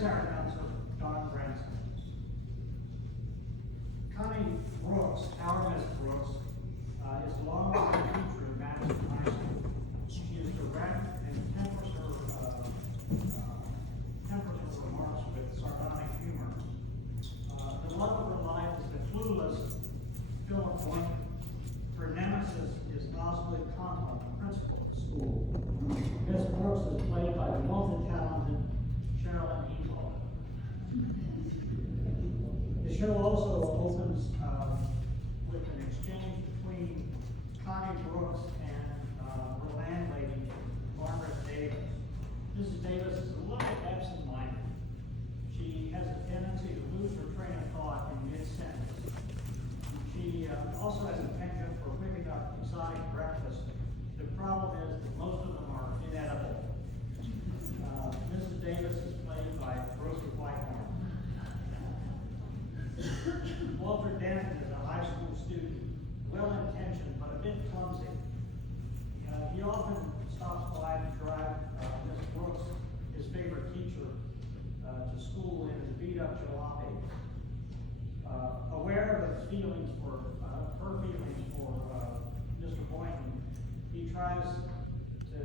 Here's our announcer, Don Branson. Connie Brooks, our Miss Brooks, is a long-time teacher in Madison High School. She is direct and tempers her remarks with sardonic humor. The love of her life is the clueless Philip Boynton. Her nemesis is Osgood Conklin, the principal of the school. Miss Brooks is played by the multi-talented Sherilyn Eagle. The show also opens with an exchange between Connie Brooks and her landlady, Margaret Davis. Mrs. Davis is a little absent-minded. She has a tendency to lose her train of thought in mid-sentence. She also has a penchant for whipping up exotic breakfast. The problem is that most of them are inedible. Mrs. Davis is played by Rosie Whitehorn. Walter Denton is a high school student, well-intentioned but a bit clumsy. He often stops by to drive Miss Brooks, his favorite teacher, to school in his beat-up jalopy. Aware of his feelings for, her feelings for Mr. Boynton, he tries to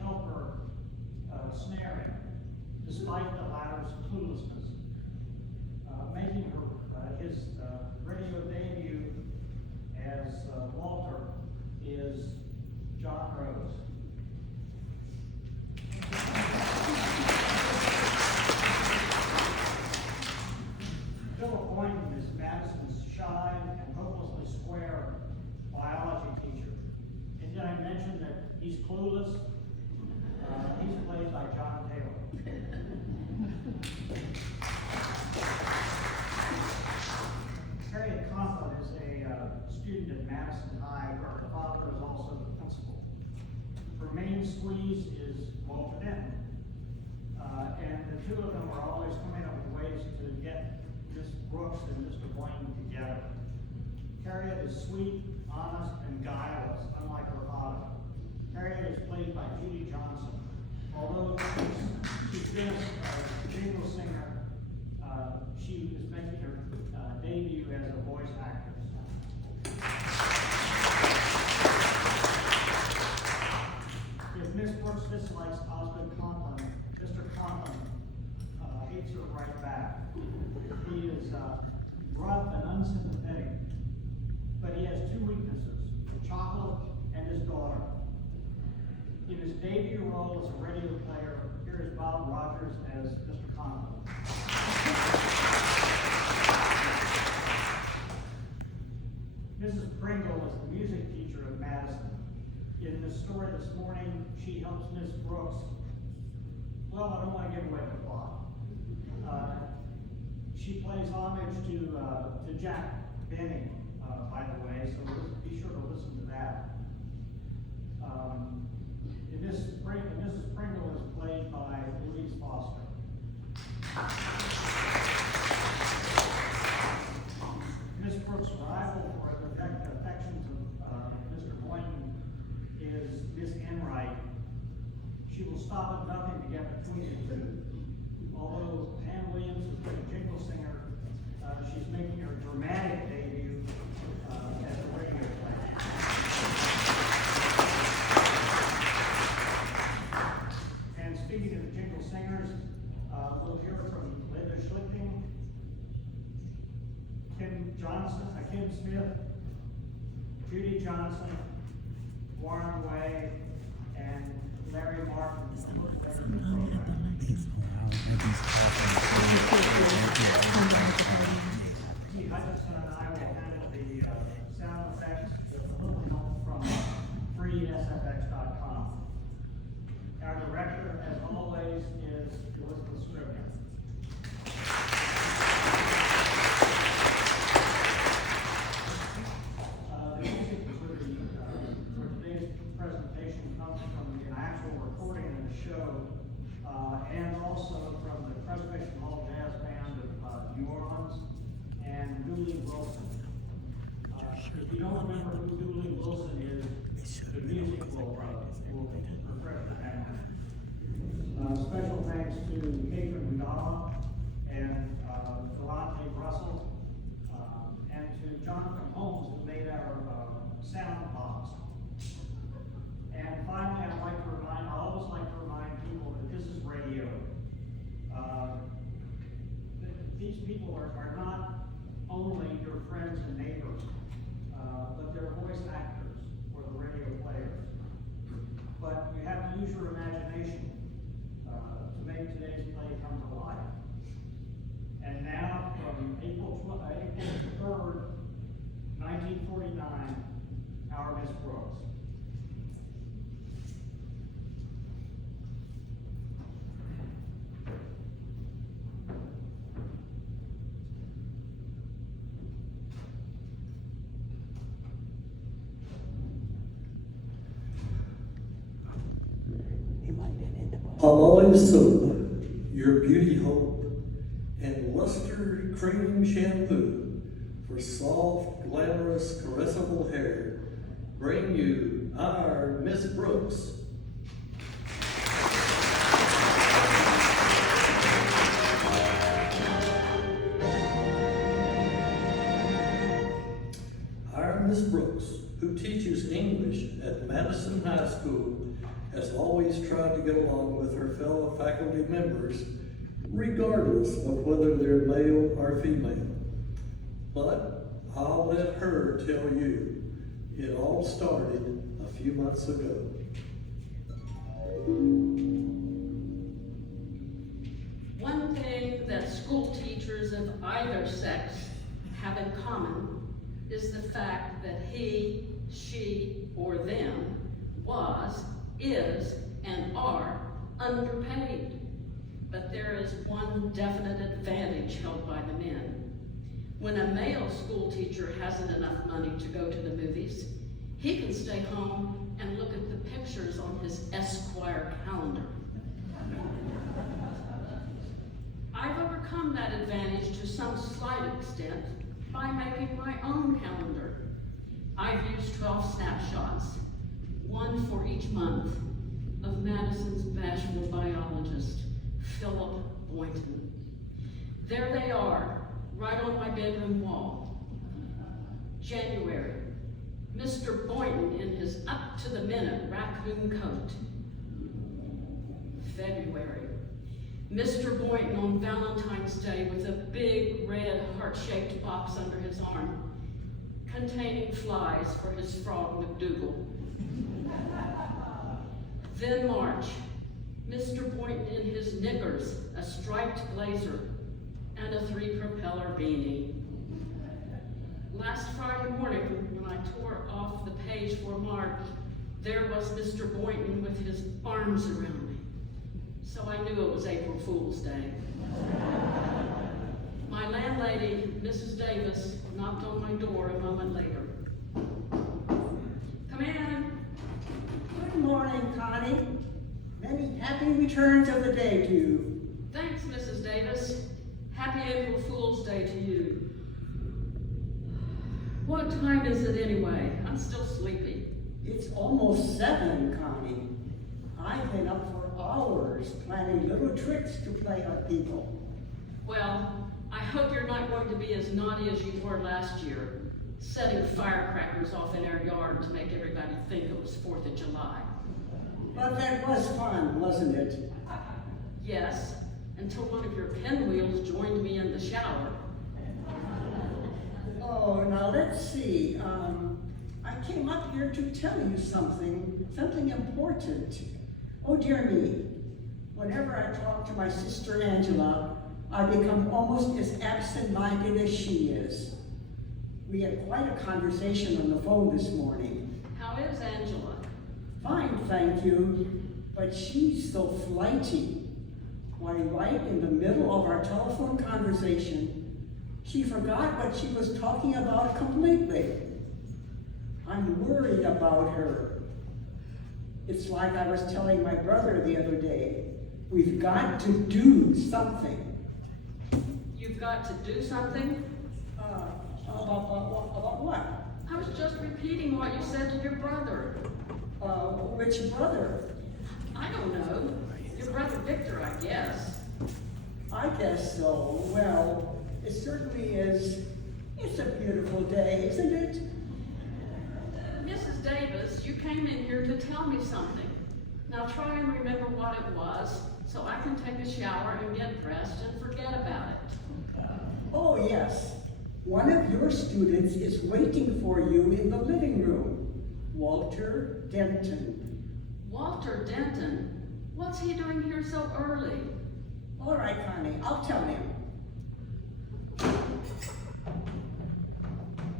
help her snare him, despite the latter's cluelessness. Making her his radio debut as Walter is John Rose. Philip Boynton is Madison's shy and hopelessly square biology teacher. And did I mention that he's clueless? He's played by John Taylor. Harriet Conklin is a student at Madison High, where her father is also the principal. Her main squeeze is Walter Denton. And the two of them are always coming up with ways to get Miss Brooks and Mr. Boynton together. Harriet is sweet, honest, and guileless, unlike her father. Harriet is played by Judy Johnson. Although she's been a jingle singer, she is making her debut as a voice actress. If Miss Brooks dislikes Osgood Conklin, Mr. Conklin hates her right back. He is rough and unsympathetic, but he has two weaknesses: chocolate and his daughter. In his debut role as a radio player, here is Bob Rogers as Mr. Conklin. Mrs. Pringle is the music teacher at Madison. In the story this morning, she helps Miss Brooks. Well, I don't want to give away the plot. She plays homage to Jack Benny, by the way, so be sure to listen to that. Mrs. Pringle is played by Louise Foster. Miss Brooks' rival for the affections of Mr. Boynton is Miss Enright. She will stop at nothing to get between the two. Although Pam Williams has been a jingle singer, she's making her dramatic debut as a radio player. And speaking of the jingle singers, we'll hear from Linda Schlichting, Kim Smith, Judy Johnson, Warren Way, and Larry Martin. Pete Hutchinson and I will handle the sound effects with a little help from freesfx.com. Our director, as always, is Elizabeth Scribner. The music for today's presentation comes from the actual recording of the show, and also these people are not only your friends and neighbors, but they're voice actors or the radio players. But you have to use your imagination to make today's play come to life. And now, from April 3rd, 1949, Our Miss Brooks. Palmolive soap, your beauty hope, and luster cream shampoo for soft, glamorous, caressable hair bring you our Miss Brooks. Our Miss Brooks, who teaches English at Madison High School, has always tried to get along with her fellow faculty members, regardless of whether they're male or female. But I'll let her tell you, it all started a few months ago. One thing that school teachers of either sex have in common is the fact that he, she, or them was, is, and are underpaid. But there is one definite advantage held by the men. When a male school teacher hasn't enough money to go to the movies, he can stay home and look at the pictures on his Esquire calendar. I've overcome that advantage to some slight extent by making my own calendar. I've used 12 snapshots, one for each month, of Madison's bashful biologist, Philip Boynton. There they are, right on my bedroom wall. January, Mr. Boynton in his up-to-the-minute raccoon coat. February, Mr. Boynton on Valentine's Day with a big red heart-shaped box under his arm, containing flies for his frog McDougal. Then March, Mr. Boynton in his knickers, a striped blazer, and a 3-propeller beanie. Last Friday morning, when I tore off the page for March, there was Mr. Boynton with his arms around me. So I knew it was April Fool's Day. My landlady, Mrs. Davis, knocked on my door a moment later. Come in. Good morning, Connie. Many happy returns of the day to you. Thanks, Mrs. Davis. Happy April Fool's Day to you. What time is it anyway? I'm still sleepy. It's almost 7, Connie. I've been up for hours planning little tricks to play on people. Well, I hope you're not going to be as naughty as you were last year, setting firecrackers off in our yard to make everybody think it was 4th of July. But that was fun, wasn't it? Yes, until one of your pinwheels joined me in the shower. Oh, now let's see. I came up here to tell you something important. Oh dear me. Whenever I talk to my sister Angela, I become almost as absent-minded as she is. We had quite a conversation on the phone this morning. How is Angela? Fine, thank you, but she's so flighty. Why, right in the middle of our telephone conversation, she forgot what she was talking about completely. I'm worried about her. It's like I was telling my brother the other day, we've got to do something. You've got to do something? About what? I was just repeating what you said to your brother. Which brother? I don't know. Your brother Victor, I guess. I guess so. Well, it certainly is. It's a beautiful day, isn't it? Mrs. Davis, you came in here to tell me something. Now try and remember what it was so I can take a shower and get dressed and forget about it. yes. One of your students is waiting for you in the living room. Walter Denton. Walter Denton? What's he doing here so early? All right, Connie, I'll tell him.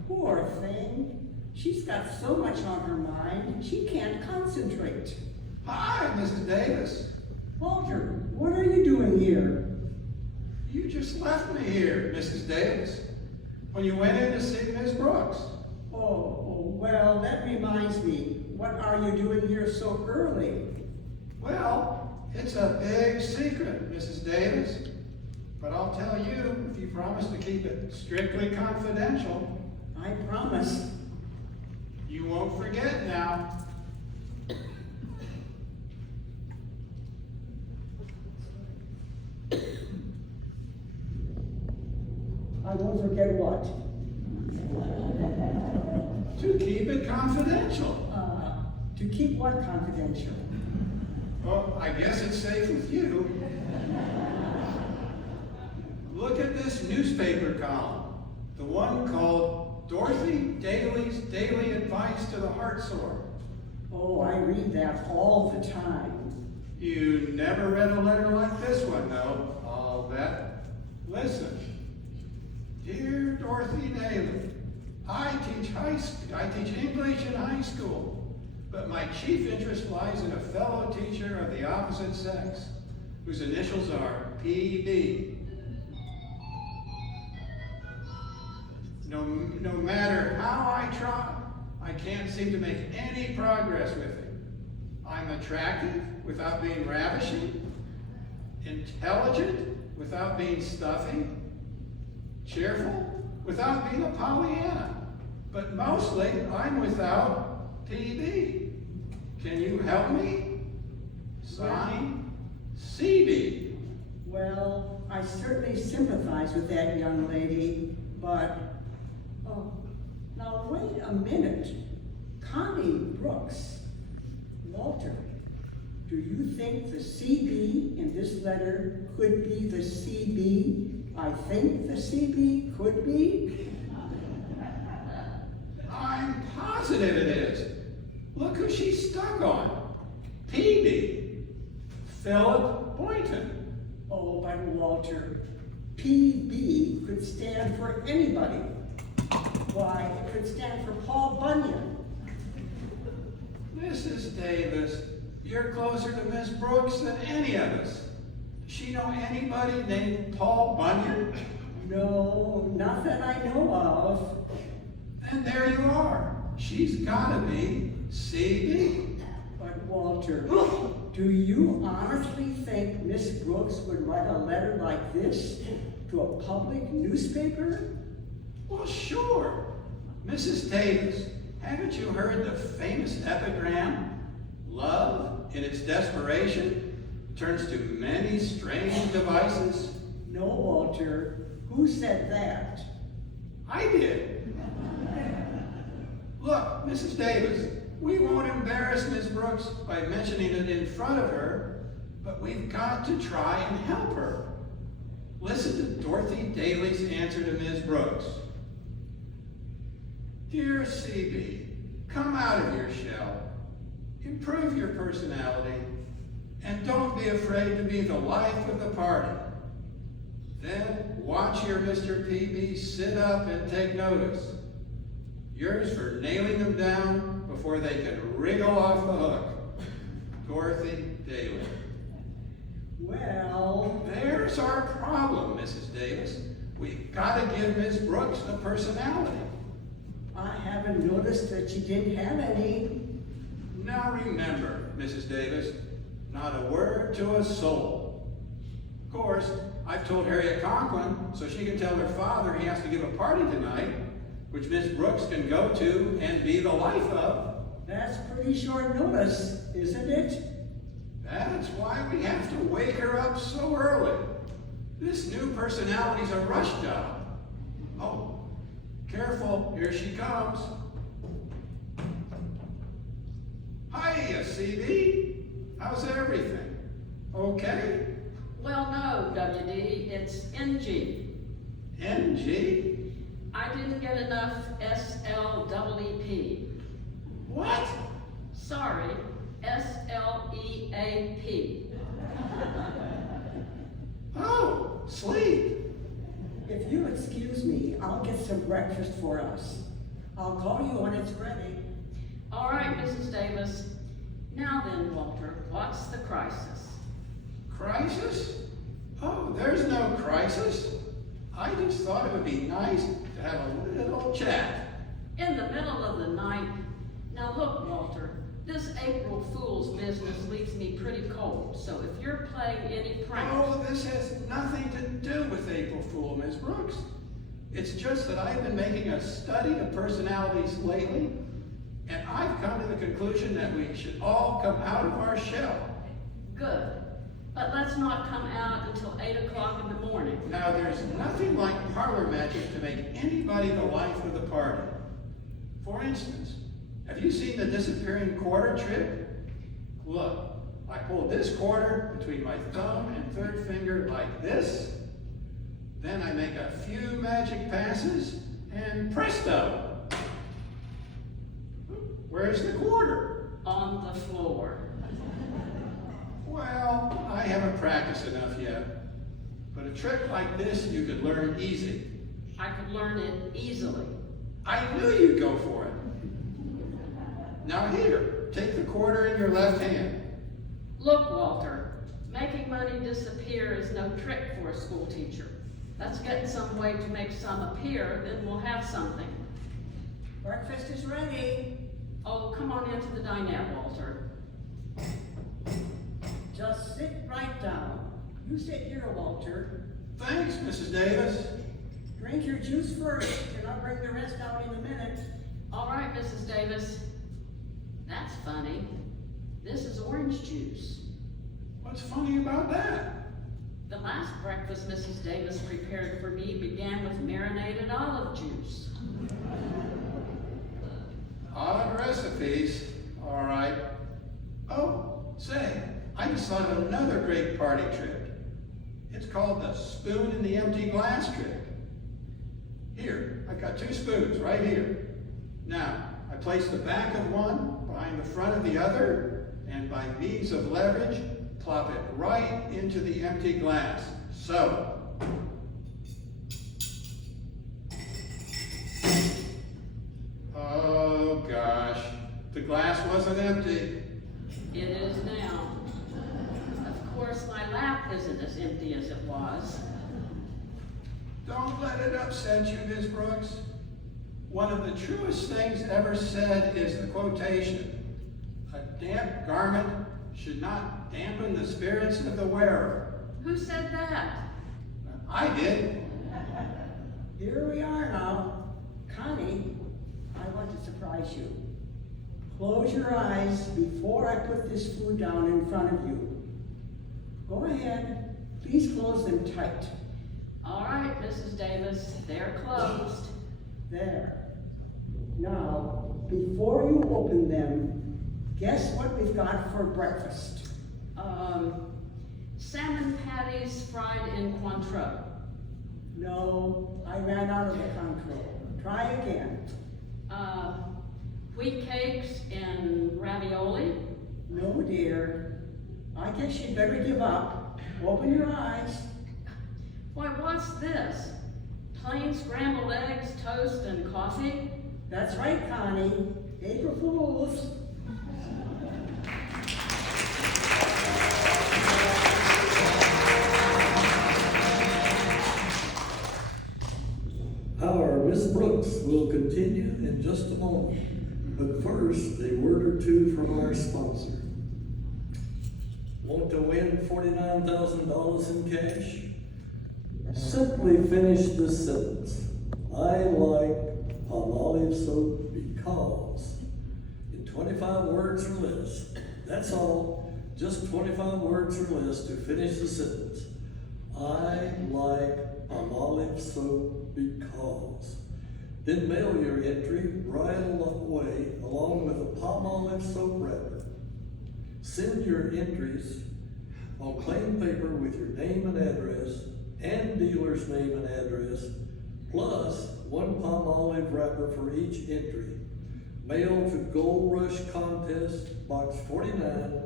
Poor thing. She's got so much on her mind, she can't concentrate. Hi, Mrs. Davis. Walter, what are you doing here? You just left me here, Mrs. Davis, when you went in to see Miss Brooks. Well, that reminds me. What are you doing here so early? Well, it's a big secret, Mrs. Davis. But I'll tell you if you promise to keep it strictly confidential. I promise. You won't forget now. I won't forget what. To keep it confidential. To keep what confidential? Well, I guess it's safe with you. Look at this newspaper column, the one called Dorothy Daly's Daily Advice to the Heartsore. Oh, I read that all the time. You never read a letter like this one, though, I'll bet. Listen. Dear Dorothy Daly, I teach English in high school, but my chief interest lies in a fellow teacher of the opposite sex, whose initials are PB. No matter how I try, I can't seem to make any progress with him. I'm attractive without being ravishing, intelligent without being stuffy, cheerful without being a Pollyanna, but mostly I'm without PB. Can you help me? Signed, CB. Well, I certainly sympathize with that young lady, but... Oh, now wait a minute. Connie Brooks. Walter, do you think the CB in this letter could be the CB I think the CB could be? I'm positive it is. Look who she's stuck on. PB. Philip Boynton. Oh, but Walter, PB could stand for anybody. Why, it could stand for Paul Bunyan. Mrs. Davis, you're closer to Miss Brooks than any of us. Does she know anybody named Paul Bunyan? No, not that I know of. And there you are. She's gotta be CB. But Walter, do you honestly think Miss Brooks would write a letter like this to a public newspaper? Well, sure. Mrs. Davis, haven't you heard the famous epigram? Love, in its desperation, turns to many strange devices. No, Walter. Who said that? I did. Look, Mrs. Davis, we won't embarrass Miss Brooks by mentioning it in front of her, but we've got to try and help her. Listen to Dorothy Daly's answer to Ms. Brooks. Dear CB, come out of your shell, improve your personality, and don't be afraid to be the life of the party. Then watch your Mr. PB sit up and take notice. Yours for nailing them down before they can wriggle off the hook. Dorothy Daly. Well, There's our problem, Mrs. Davis. We've got to give Miss Brooks a personality. I haven't noticed that she didn't have any. Now remember, Mrs. Davis, not a word to a soul. Of course, I've told Harriet Conklin so she can tell her father he has to give a party tonight, which Miss Brooks can go to and be the life of. That's pretty short notice, isn't it? That's why we have to wake her up so early. This new personality's a rush job. Oh, careful, here she comes. Hiya, CB. How's everything? Okay? Well, no, WD, it's NG. NG? I didn't get enough SLEEP. What? Sorry, SLEAP. Oh, sleep. If you'll excuse me, I'll get some breakfast for us. I'll call you when it's ready. All right, Mrs. Davis. Now then, Walter, what's the crisis? Crisis? Oh, there's no crisis. I just thought it would be nice to have a little chat. In the middle of the night. Now look, Walter, this April Fool's business leaves me pretty cold, so if you're playing any pranks. Oh, this has nothing to do with April Fool, Miss Brooks. It's just that I've been making a study of personalities lately, and I've come to the conclusion that we should all come out of our shell. Good. But let's not come out until 8 o'clock in the morning. Now, there's nothing like parlor magic to make anybody the life of the party. For instance, have you seen the disappearing quarter trick? Look, I pull this quarter between my thumb and third finger like this. Then I make a few magic passes, and presto! Where's the quarter? On the floor. Well, I haven't practiced enough yet. But a trick like this you could learn easy. I could learn it easily. I knew you'd go for it. Now here, take the quarter in your left hand. Look, Walter, making money disappear is no trick for a school teacher. Let's get some way to make some appear, then we'll have something. Breakfast is ready. Oh, come on into the dinette, Walter. Just sit right down. You sit here, Walter. Thanks, Mrs. Davis. Drink your juice first, and I'll bring the rest out in a minute. All right, Mrs. Davis. That's funny. This is orange juice. What's funny about that? The last breakfast Mrs. Davis prepared for me began with marinated olive juice. Odd recipes, all right. Oh, say, I just thought of another great party trick. It's called the spoon in the empty glass trick. Here, I've got 2 spoons right here. Now, I place the back of one behind the front of the other, and by means of leverage, plop it right into the empty glass. So. Oh gosh, the glass wasn't empty. It is now. Of course, my lap isn't as empty as it was. Don't let it upset you, Miss Brooks. One of the truest things ever said is the quotation, "A damp garment should not dampen the spirits of the wearer." Who said that? I did. Here we are now. Connie, I want to surprise you. Close your eyes before I put this food down in front of you. Go ahead. Please close them tight. All right, Mrs. Davis, they're closed. There. Now, before you open them, guess what we've got for breakfast? Salmon patties fried in Cointreau. No, I ran out of the control. Try again. Wheat cakes and ravioli. No, dear. I guess you'd better give up. Open your eyes. Why, what's this? Plain scrambled eggs, toast, and coffee? That's right, Connie. April Fools. Our Miss Brooks will continue in just a moment, but first, a word or two from our sponsor. Want to win $49,000 in cash? Simply finish this sentence. I like Palmolive soap because. In 25 words or less. That's all. Just 25 words or less to finish the sentence. I like Palmolive soap because. Then mail your entry right away along with a Palmolive soap wrapper. Send your entries on plain paper with your name and address and dealer's name and address, plus one palm olive wrapper for each entry. Mailed to Gold Rush Contest, Box 49,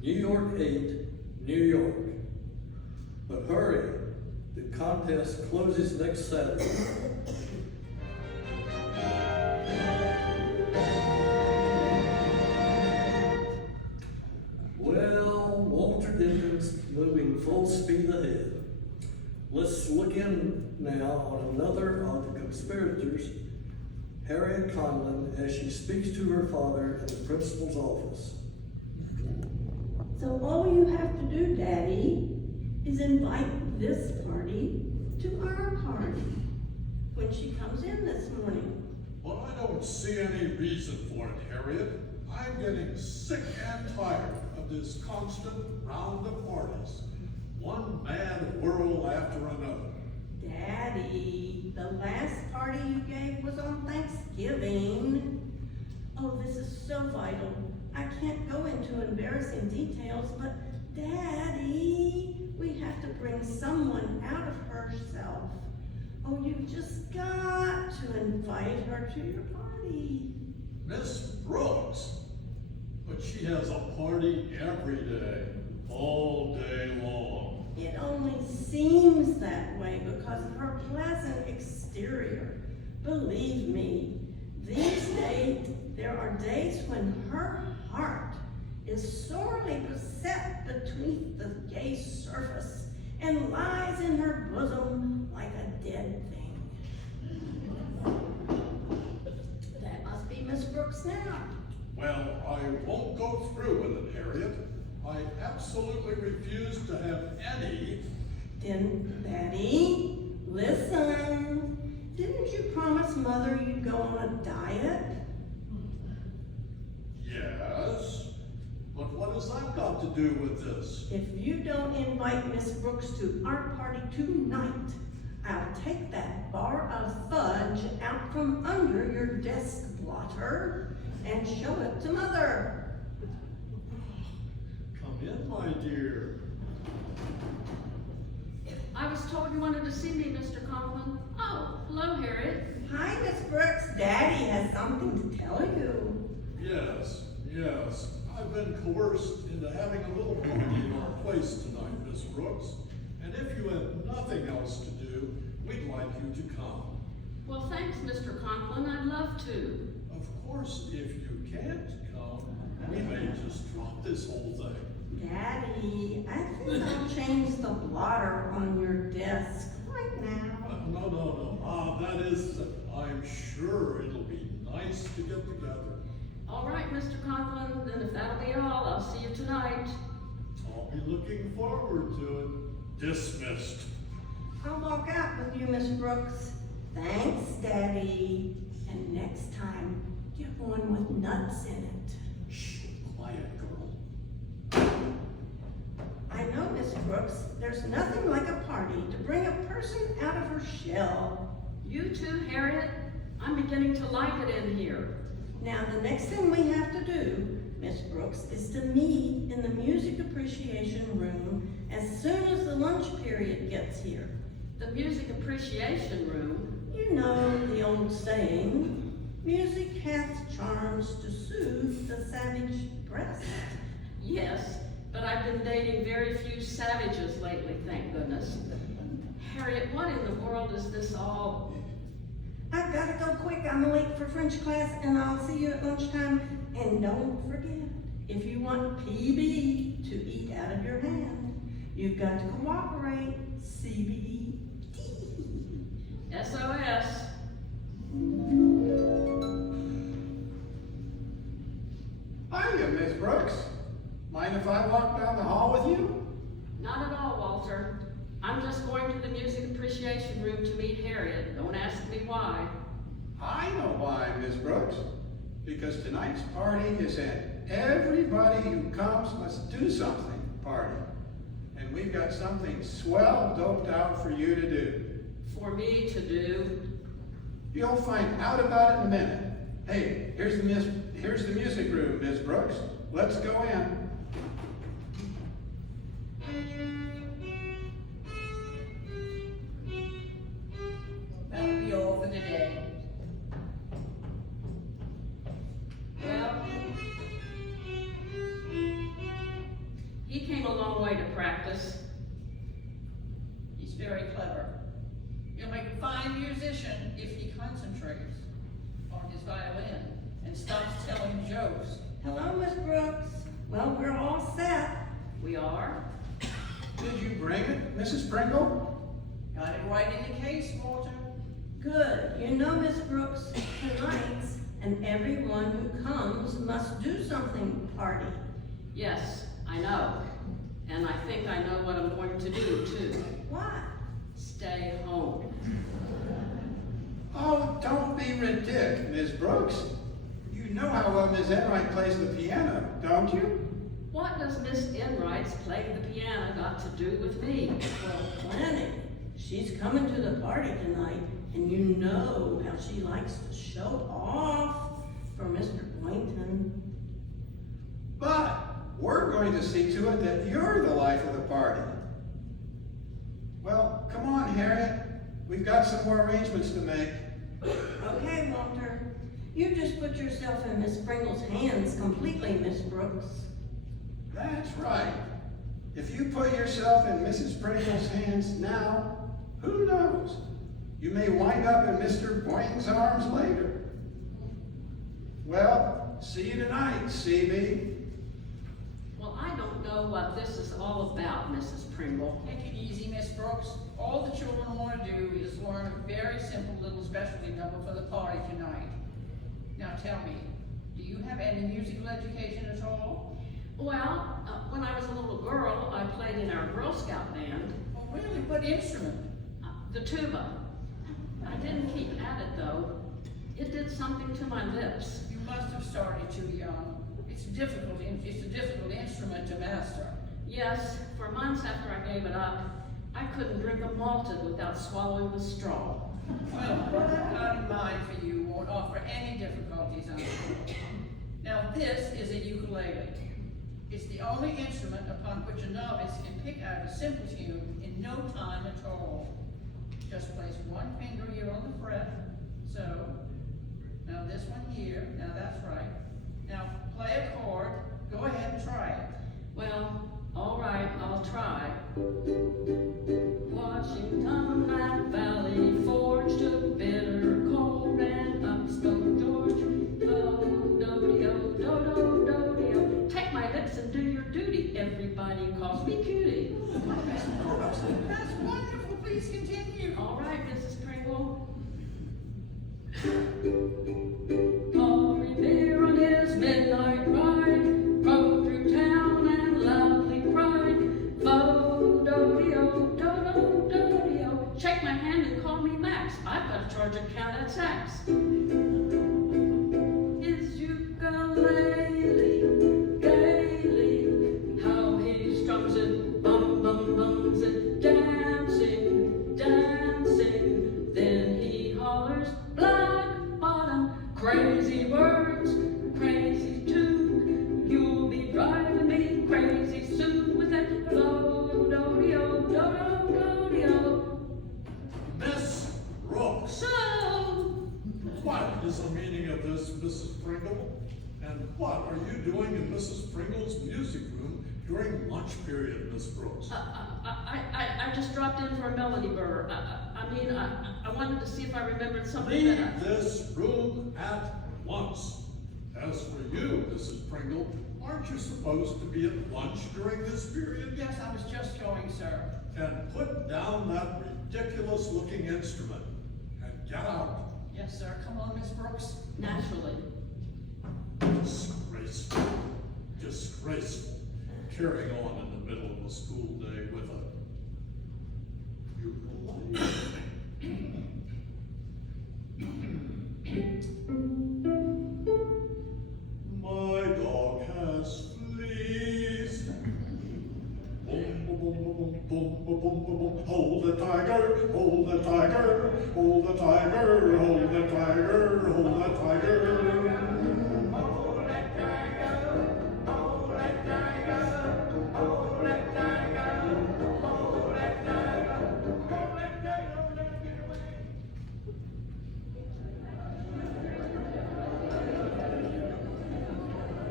New York 8, New York. But hurry, the contest closes next Saturday. Well, Walter Dickens moving full speed ahead. Let's look in now on another of the conspirators, Harriet Conlon, as she speaks to her father in the principal's office. So all you have to do, Daddy, is invite this party to our party when she comes in this morning. Well, I don't see any reason for it, Harriet. I'm getting sick and tired of this constant round of parties. One mad whirl after another. Daddy, the last party you gave was on Thanksgiving. Oh, this is so vital. I can't go into embarrassing details, but Daddy, we have to bring someone out of herself. Oh, you've just got to invite her to your party. Miss Brooks? But she has a party every day, all day long. It only seems that way because of her pleasant exterior. Believe me, these days, there are days when her heart is sorely beset beneath the gay surface and lies in her bosom like a dead thing. That must be Miss Brooks now. Well, I won't go through with it, Harriet. I absolutely refuse to have any. Then, Daddy, listen. Didn't you promise Mother you'd go on a diet? Yes, but what has that got to do with this? If you don't invite Miss Brooks to our party tonight, I'll take that bar of fudge out from under your desk blotter and show it to Mother. Come in, my dear. I was told you wanted to see me, Mr. Conklin. Oh, hello, Harriet. Hi, Miss Brooks. Daddy has something to tell you. Yes. I've been coerced into having a little party in our place tonight, Miss Brooks. And if you have nothing else to do, we'd like you to come. Well, thanks, Mr. Conklin. I'd love to. Of course, if you can't come, we may just drop this whole thing. Daddy, I think I'll change the blotter on your desk right now. No. That is, I'm sure it'll be nice to get together. All right, Mr. Conklin, then if that'll be all, I'll see you tonight. I'll be looking forward to it. Dismissed. I'll walk out with you, Miss Brooks. Thanks, Daddy. And next time, get one with nuts in it. Shh, quiet, girl. I know, Miss Brooks, there's nothing like a party to bring a person out of her shell. You too, Harriet? I'm beginning to like it in here. Now, the next thing we have to do, Miss Brooks, is to meet in the music appreciation room as soon as the lunch period gets here. The music appreciation room. You know the old saying, music hath charms to soothe the savage breast. Yes, but I've been dating very few savages lately, thank goodness. Harriet, what in the world is this all? I've got to go quick. I'm late for French class, and I'll see you at lunchtime. And don't forget, if you want PB to eat out of your hand, you've got to cooperate. CBD. SOS. Hiya, Miss Brooks. Mind if I walk down the hall with you? Not at all, Walter. I'm just going to the music appreciation room to meet Harriet. Don't ask me why. I know why, Miss Brooks. Because tonight's party is an everybody who comes must do something party. And we've got something swell doped out for you to do. For me to do. You'll find out about it in a minute. Hey, here's the music room, Miss Brooks. Let's go in. fine musician if he concentrates on his violin and stops telling jokes. Hello, Miss Brooks. Well, we're all set. We are? Did you bring it, Mrs. Pringle? Got it right in the case, Walter. Good. You know, Miss Brooks, tonight's and everyone who comes must do something party. Yes, I know. And I think I know what I'm going to do too. What? Stay home. Oh, don't be ridiculous, Miss Brooks. You know how well Miss Enright plays the piano, don't you? What does Miss Enright's playing the piano got to do with me? Well, plenty. She's coming to the party tonight, and you know how she likes to show off for Mr. Boynton. But we're going to see to it that you're the life of the party. Well, come on, Harriet. We've got some more arrangements to make. Okay, Walter. You just put yourself in Miss Springle's hands completely, Miss Brooks. That's right. If you put yourself in Mrs. Pringle's hands now, who knows? You may wind up in Mr. Boynton's arms later. Well, see you tonight, CB. Well, I don't know what this is all about, Mrs. Pringle. Take it easy, Miss Brooks. All the children want to do is learn a very simple little specialty number for the party tonight. Now tell me, do you have any musical education at all? Well, when I was a little girl, I played in our Girl Scout band, Oh, really? What instrument? the tuba. I didn't keep at it though. It did something to my lips. You must have started too young. It's a difficult instrument to master. Yes, for months after I gave it up, I couldn't drink a malted without swallowing the straw. Well, what I've got in mind for you won't offer any difficulties, I'm sure. Now this is a ukulele. It's the only instrument upon which a novice can pick out a simple tune in no time at all. Just place one finger here on the fret, so. Now this one here, now that's right. Now play a chord, go ahead and try it. Well, all right, I'll try. Washington, that valley forged a bitter cold, and up spoke George. Do-do-do-do, do-do-do-do. Take my lips and do your duty. Everybody calls me cutie. That's wonderful, please continue. All right, Mrs. Pringle. Paul Revere on his midnight ride rode through town and loudly cried, "Fo-do-de-o, do-do-do-de-o." Shake my hand and call me Max. I've got to charge a count at sax. His ukulele, gaily, how he strums it, bums it, dancing, dancing. Then he hollers, "Black bottom, crazy words, crazy tune. You'll be driving me crazy soon with that do-do-de-o, do-do-do-de-o." Miss Brooks, So, what is the meaning of this, Mrs. Pringle? And what are you doing in Mrs. Pringle's music room during lunch period, Miss Brooks? I just dropped in for a melody burr. I wanted to see if I remembered something Leave that this room at once. As for you, Mrs. Pringle, aren't you supposed to be at lunch during this period? Yes, I was just going, sir. And put down that ridiculous-looking instrument and get out. Yes, sir. Come on, Miss Brooks. naturally. Disgraceful. Disgraceful. Carrying on in the middle of a school day with a ukulele. My dog has fleas. Boom, boom, boom, boom, boom, boom, boom, boom, boom. Hold the tiger, hold the tiger, hold the tiger, hold the tiger, hold the tiger.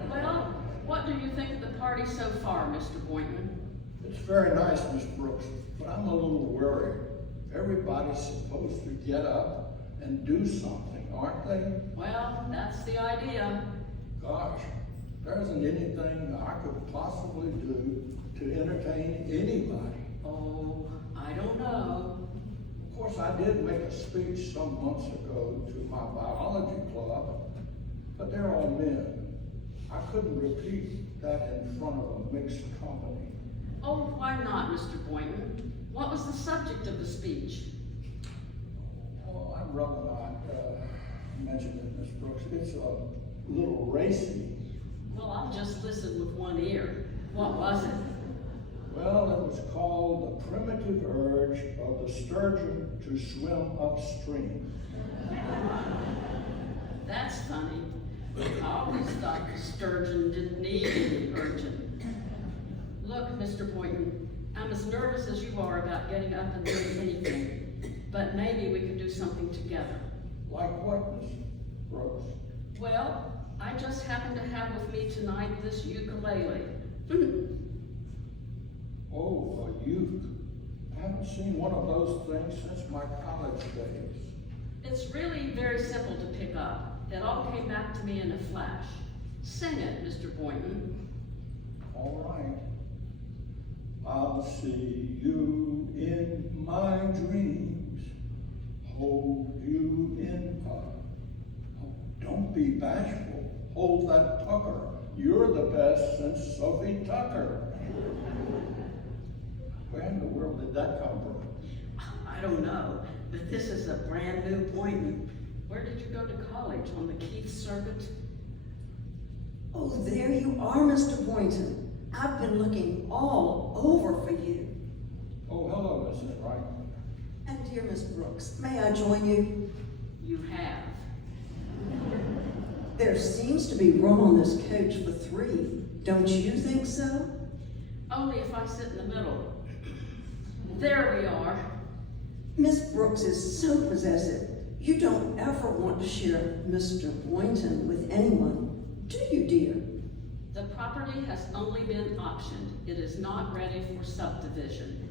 Well, what do you think of the party so far, Mr. Boynton? It's very nice, Miss Brooks, but I'm a little worried. Everybody's supposed to get up and do something, aren't they? Well, that's the idea. Gosh, there isn't anything I could possibly do to entertain anybody. Oh, I don't know. Of course, I did make a speech some months ago to my biology club, but they're all men. I couldn't repeat that in front of a mixed company. Oh, why not, Mr. Boynton? What was the subject of the speech? Well, I'd rather not mention it, Miss Brooks. It's a little racy. Well, I'll just listen with one ear. What was it? Well, it was called The Primitive Urge of the Sturgeon to Swim Upstream. That's funny. I always thought the sturgeon didn't need any urgent. Look, Mr. Boynton, I'm as nervous as you are about getting up and doing anything, but maybe we could do something together. Like what, Miss Brooks? Well, I just happen to have with me tonight this ukulele. Oh, a uke. I haven't seen one of those things since my college days. It's really very simple to pick up. It all came back to me in a flash. Sing it, Mr. Boynton. All right. I'll see you in my dreams, hold you in don't be bashful, hold that pucker. You're the best since Sophie Tucker. Where in the world did that come from? I don't know, but this is a brand new Boynton. Where did you go to college? On the Keith circuit? Oh, there you are, Mr. Boynton. I've been looking all over for you. Oh, hello, Mrs. Wright. And dear Miss Brooks, may I join you? You have. There seems to be room on this coach for 3. Don't you think so? Only if I sit in the middle. There we are. Miss Brooks is so possessive. You don't ever want to share Mr. Boynton with anyone, do you, dear? The property has only been optioned. It is not ready for subdivision.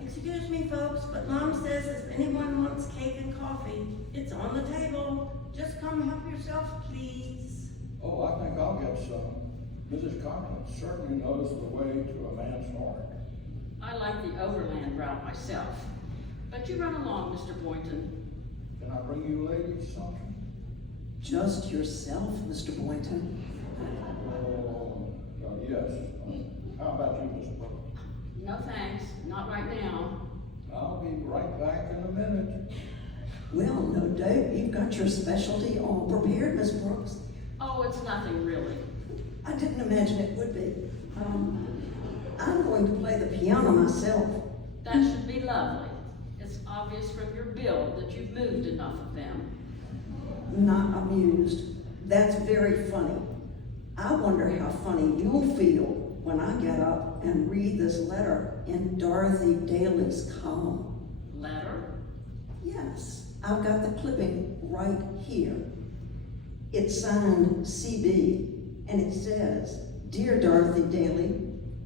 Excuse me, folks, but Mom says if anyone wants cake and coffee, it's on the table. Just come help yourself, please. Oh, I think I'll get some. Mrs. Conklin certainly knows the way to a man's heart. I like the overland route myself. But you run along, Mr. Boynton. Can I bring you ladies something? Just yourself, Mr. Boynton. Oh, yes. How about you, Miss Brooks? No thanks, not right now. I'll be right back in a minute. Well, no doubt you've got your specialty all prepared, Miss Brooks. Oh, it's nothing really. I didn't imagine it would be. I'm going to play the piano myself. That should be lovely. It's obvious from your build that you've moved enough of them. Not amused. That's very funny. I wonder how funny you'll feel when I get up and read this letter in Dorothy Daly's column. Letter? Yes, I've got the clipping right here. It's signed CB, and it says, Dear Dorothy Daly,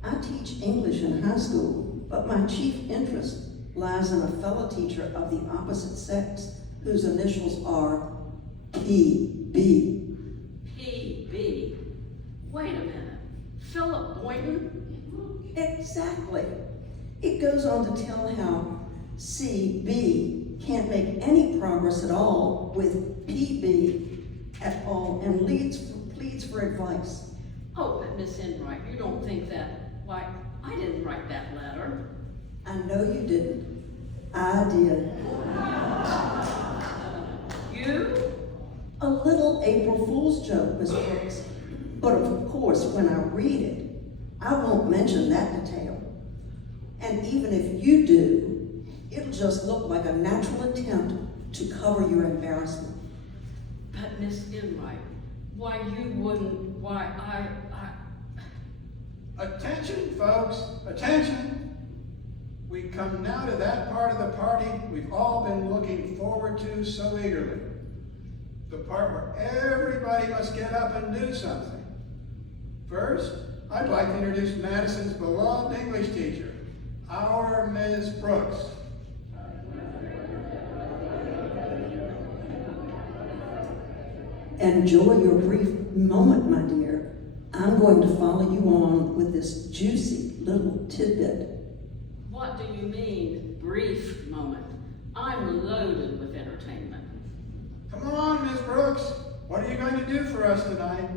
I teach English in high school, but my chief interest lies in a fellow teacher of the opposite sex whose initials are PB. PB. Wait a minute. Philip Boynton? Exactly. It goes on to tell how CB can't make any progress at all with PB at all and pleads for advice. Oh, but Miss Enright, you don't think that, why, I didn't write that letter. I know you didn't. I did. You? A little April Fool's joke, Miss Brooks. But of course, when I read it, I won't mention that detail. And even if you do, it'll just look like a natural attempt to cover your embarrassment. But Miss Enright, why you wouldn't, why Attention, folks, attention. We come now to that part of the party we've all been looking forward to so eagerly. The part where everybody must get up and do something. First, I'd like to introduce Madison's beloved English teacher, our Ms. Brooks. Enjoy your brief moment, my dear. I'm going to follow you on with this juicy little tidbit. What do you mean, brief moment? I'm loaded with entertainment. Come on, Miss Brooks. What are you going to do for us tonight?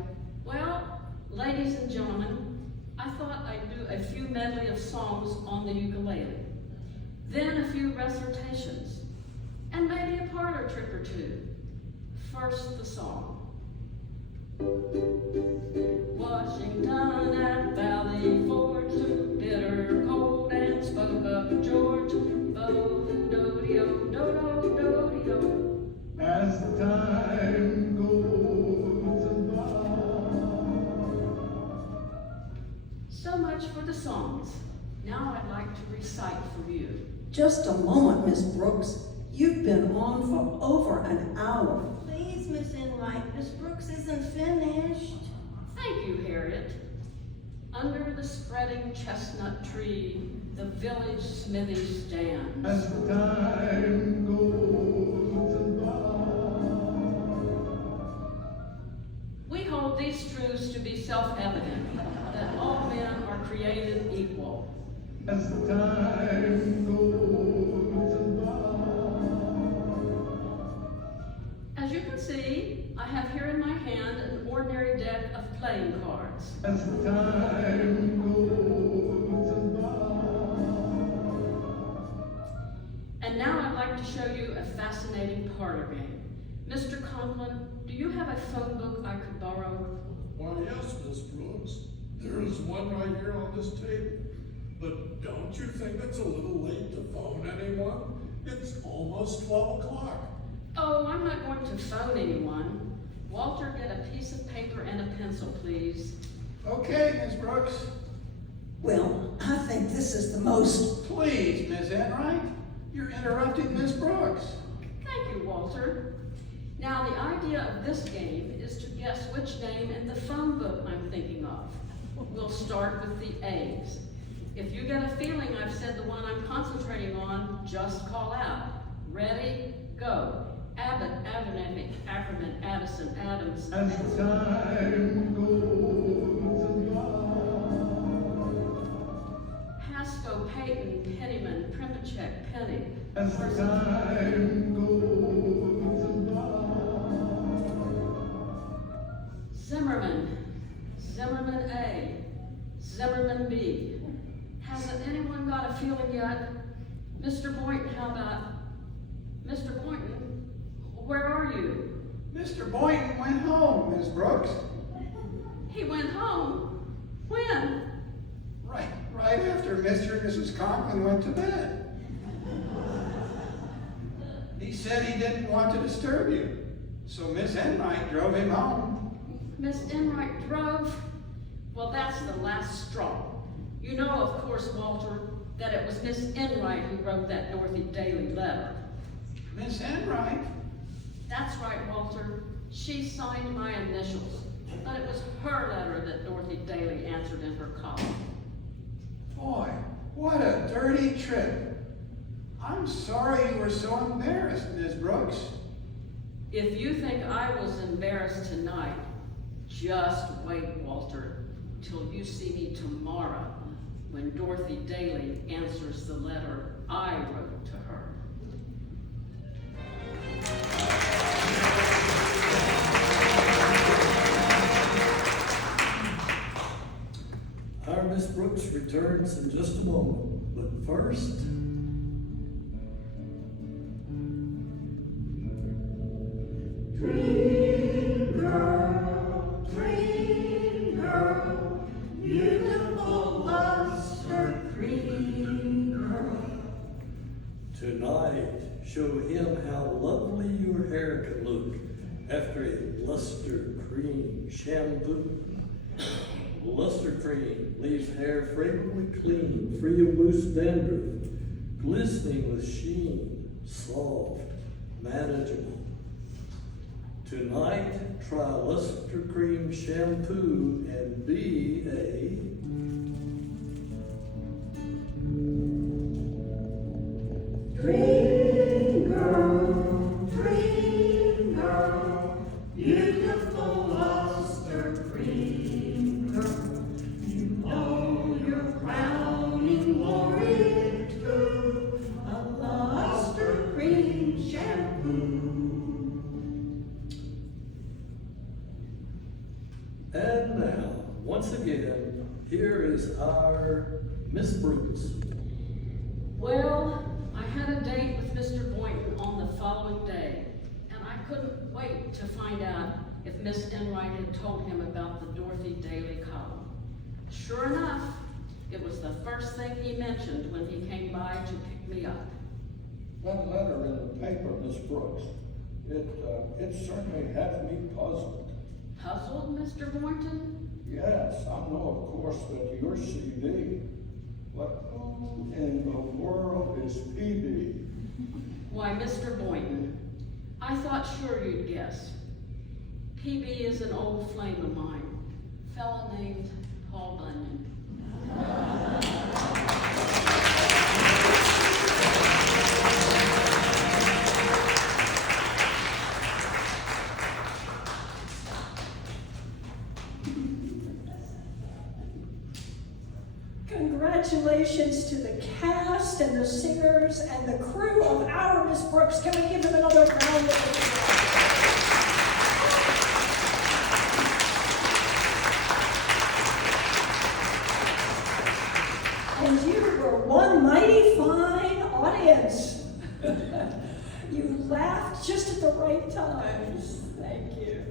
Well, ladies and gentlemen, I thought I'd do a few medley of songs on the ukulele, then a few recitations, and maybe a parlor trick or two. First, the song. Washington at Valley Forge, bitter cold, and spoke of George. Bo-do-de-o, do-do-do-de-o. As time goes by. So much for the songs. Now I'd like to recite for you. Just a moment, Miss Brooks. You've been on for over an hour. Please, Miss Enright, Miss Brooks isn't finished. Thank you, Harriet. Under the spreading chestnut tree, the village smithy stands. As time goes by. We hold these truths to be self-evident, that all men are created equal. As time goes by. As you can see, I have here in my hand an ordinary deck of playing cards. As time goes by. And now I'd like to show you a fascinating parlor game. Mr. Conklin, do you have a phone book I could borrow? Why, yes, Miss Brooks. There is one right here on this table. But don't you think it's a little late to phone anyone? It's almost 12 o'clock. Oh, I'm not going to phone anyone. Walter, get a piece of paper and a pencil, please. Okay, Miss Brooks. Well, I think this is the most. Please, Miss Enright. You're interrupting Miss Brooks. Thank you, Walter. Now, the idea of this game is to guess which name in the phone book I'm thinking of. We'll start with the A's. If you get a feeling I've said the one I'm concentrating on, just call out. Ready? Go. Abbott, Abernathy, Ackerman, Addison, Adams. As time goes by. Pasco, Peyton, Pennyman, Primpachek, Penny. As time goes by. Zimmerman, Zimmerman A, Zimmerman B. Hasn't anyone got a feeling yet? Mr. Boynton, how about? Mr. Boynton, where are you? Mr. Boynton went home, Miss Brooks. He went home. When? Right after Mr. and Mrs. Conklin went to bed. He said he didn't want to disturb you, so Miss Enright drove him home. Miss Enright drove? Well, that's the last straw. You know, of course, Walter, that it was Miss Enright who wrote that Dorothy Daly letter. Miss Enright? That's right, Walter. She signed my initials, but it was her letter that Dorothy Daly answered in her column. Boy, what a dirty trick. I'm sorry you were so embarrassed, Miss Brooks. If you think I was embarrassed tonight, just wait, Walter, till you see me tomorrow when Dorothy Daly answers the letter I wrote to her. Our Miss Brooks returns in just a moment, but first. Dream girl, beautiful luster cream girl. Tonight, show him how lovely your hair can look after a luster cream shampoo. Luster cream leaves hair fragrantly clean, free of loose dandruff, glistening with sheen, soft, manageable. Tonight, try Luster Cream Shampoo and be a Dream girl, beautiful And now, once again, here is our Miss Brooks. Well, I had a date with Mr. Boynton on the following day, and I couldn't wait to find out if Miss Enright had told him about the Dorothy Daily column. Sure enough, it was the first thing he mentioned when he came by to pick me up. That letter in the paper, Miss Brooks, it certainly has me puzzled. Puzzled, Mr. Boynton? Yes, I know, of course, that you're CD, but who in the world is PB? Why, Mr. Boynton, I thought sure you'd guess. PB is an old flame of mine, a fella named Paul Bunyan. Congratulations to the cast and the singers and the crew of our Miss Brooks. Can we give them another round of applause? And you were one mighty fine audience. You laughed just at the right times. Thank you.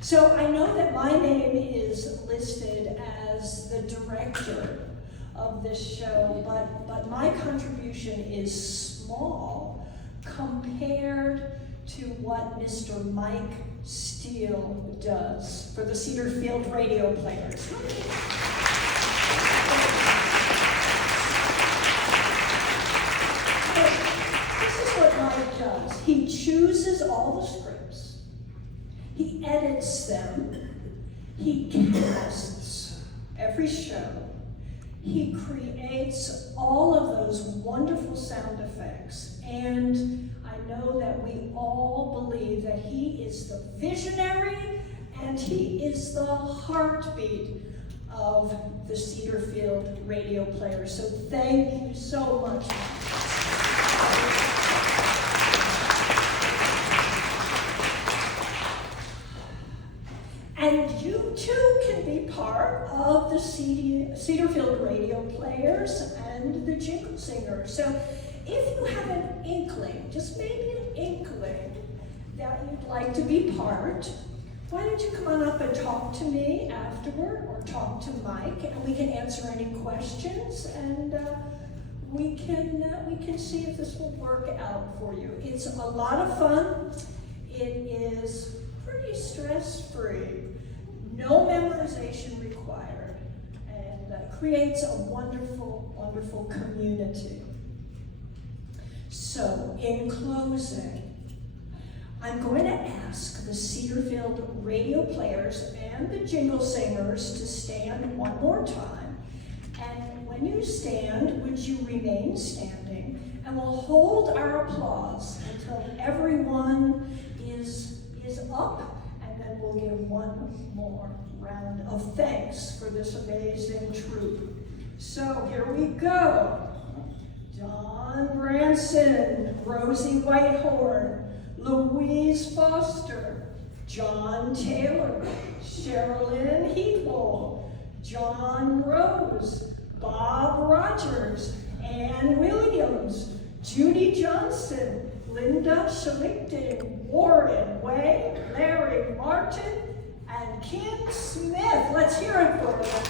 So I know that my name is listed as the director of this show, but my contribution is small compared to what Mr. Mike Steele does for the Cedar Field Radio Players. This is what Mike does. He chooses all the scripts, he edits them, he casts every show, he creates all of those wonderful sound effects, and I know that we all believe that he is the visionary and he is the heartbeat of the Cedar Field Radio Players. So thank you so much. And you too can be part of the Cedar Field Radio Players and the Jingle Singers. So if you have an inkling, just maybe an inkling, that you'd like to be part, why don't you come on up and talk to me afterward, or talk to Mike, and we can answer any questions, and we can see if this will work out for you. It's a lot of fun. It is pretty stress-free, no memorization required, and creates a wonderful, wonderful community. So, in closing, I'm going to ask the Cedar Field Radio Players and the Jingle Singers to stand one more time. And when you stand, would you remain standing? And we'll hold our applause until everyone is up, and then we'll give one more round of thanks for this amazing troupe. So here we go. Don Branson, Rosie Whitehorn, Louise Foster, John Taylor, Sherilyn Heathwole, John Rose, Bob Rogers, Ann Williams, Judy Johnson, Linda Schlichting, Warren Way, Larry Martin, and Kim Smith. Let's hear it for them.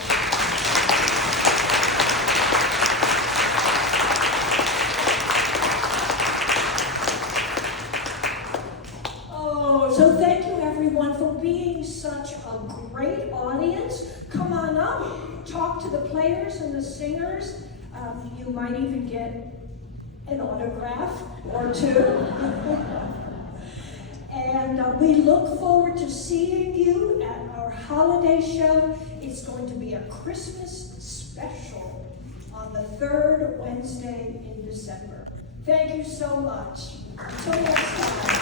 So thank you everyone for being such a great audience. Come on up, talk to the players and the singers. You might even get an autograph or two. And we look forward to seeing you at our holiday show. It's going to be a Christmas special on the 3rd Wednesday in December. Thank you so much. Until next time.